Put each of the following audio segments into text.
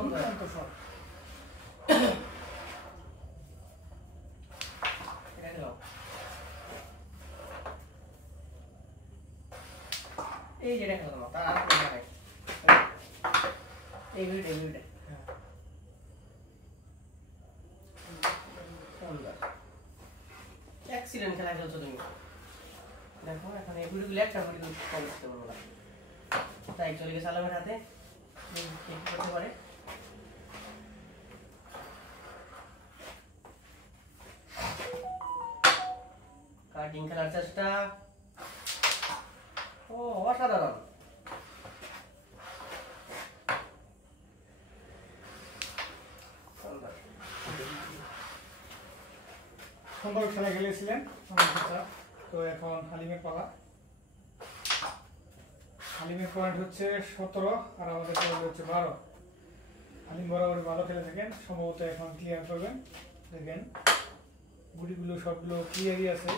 দুর্দান্ত শট। এটা খেলো এই যেটা খেলো তোমার তার আর কোনো নাই এই ভিডিও অ্যাক্সিডেন্ট খেলা খেলছো তুমি দেখো এখন এই ভিডিওগুলো একটা ভিডিও কল করতে পারবো না তাই চলে গেছে আলমের হাতে কি করতে পারে কাটিং খেলার চেষ্টা ও অসাধারণ সুন্দর খেলা খেলেছিলেন তো এখন হালিমের পালা হালিমের পয়েন্ট হচ্ছে 17 আর আমাদের পয়েন্ট হচ্ছে 12 হালিম বরাবর ভালো খেলে থাকেন সম্ভবত এখন ক্লিয়ার করবেন দেখেন গুটিগুলো সবগুলো ক্লিয়ারই আছে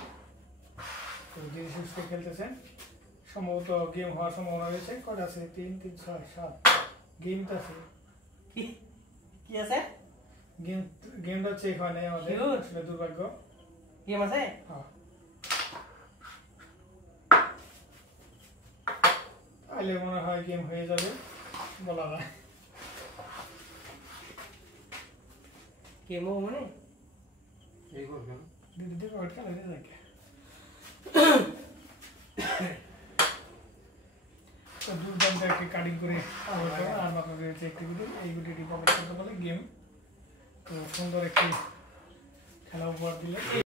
তো যে সুস্থে খেলতেছেন সম্ভবত গেম হওয়ার সম্ভাবনা রয়েছে কটা আছে 3 3 6 7 গেম তো আছে কি আছে গেমটা হচ্ছে এখানে আমাদের আসলে দুর্ভাগ্য গেম আছে হ্যাঁ তাহলে মনে হয় গেম হয়ে যাবে বলা যায় গেমও মানে এই করবেন দিদি ওটা খেলা যায় নাকি তো দুর্দান্ত একটা কাটিং করে আর বাকি রয়েছে একটি ভিডিও এই ভিডিওটি কমেন্ট করতে বলে গেম তো সুন্দর একটি খেলা উপহার দিলে